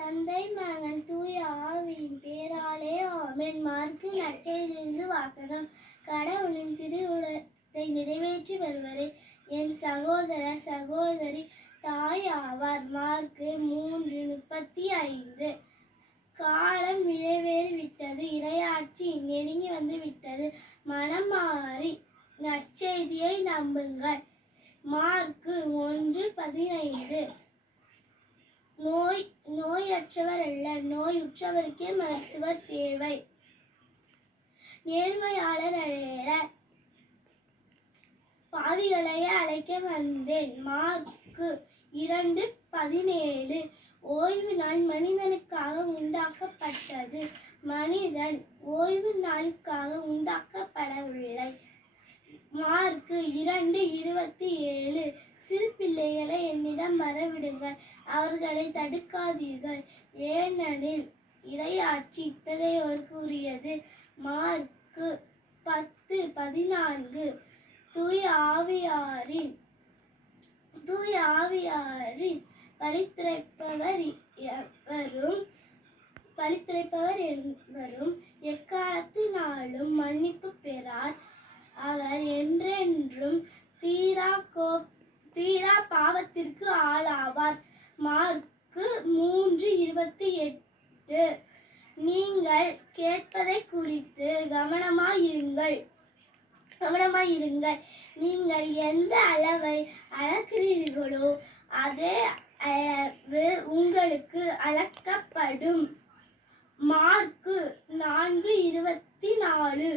தந்தை மகன் தூய ஆவியின் பேராலே ஆமேன். மார்க்கு நற்செய்திலிருந்து வாசகம். கடவுளின் திருவுடத்தை நிறைவேற்றி வருவதே என் சகோதரர் சகோதரி தாய் ஆவார். மார்க்கு மூன்று முப்பத்தி ஐந்து. காலம் நிறைவேறி விட்டது. இரையாட்சி நெருங்கி வந்து விட்டது. மனம் மாறி நற்செய்தியை நம்புங்கள். மார்க்கு ஒன்று பதினைந்து. நோயற்றவர் அல்ல. நோயுற்றவருக்கே மருத்துவர் தேவை. நேர்மையாளர் அல்ல. பாவிகளையே அழைக்க வந்தேன். மார்க்கு இரண்டு பதினேழு. ஓய்வு நாள் மனிதனுக்காக உண்டாக்கப்பட்டது. மனிதன் ஓய்வு நாளுக்காக உண்டாக்கப்படவில்லை. மார்க்கு இரண்டு இருபத்தி ஏழு. சிறு பிள்ளைகளை என்னிடம் வரவிடுங்கள். அவர்களை தடுக்காதீர்கள். ஏனெனில் இறையாட்சி இத்தகையோருக்கு உரியது மார்க்கு பத்து பதினான்கு தூய் ஆவியாரின் தூய் ஆவியாரின் பழித்துரைப்பவர் எவரும் பழித்துரைப்பவர் என்பரும் எக்காலத்தினாலும் மன்னிப்பு பெறார். அவர் என்றென்றும் தீரா கோ தீரா பாவத்திற்கு ஆளாவார். மார்க்கு மூன்று இருபத்தி எட்டு. நீங்கள் கேட்பதை குறித்து கவனமாயிருங்கள். கவனமாயிருங்கள். நீங்கள் எந்த அளவை அளக்கிறீர்களோ அதே அளவு உங்களுக்கு அளக்கப்படும். மார்க்கு நான்கு இருபத்தி நாலு.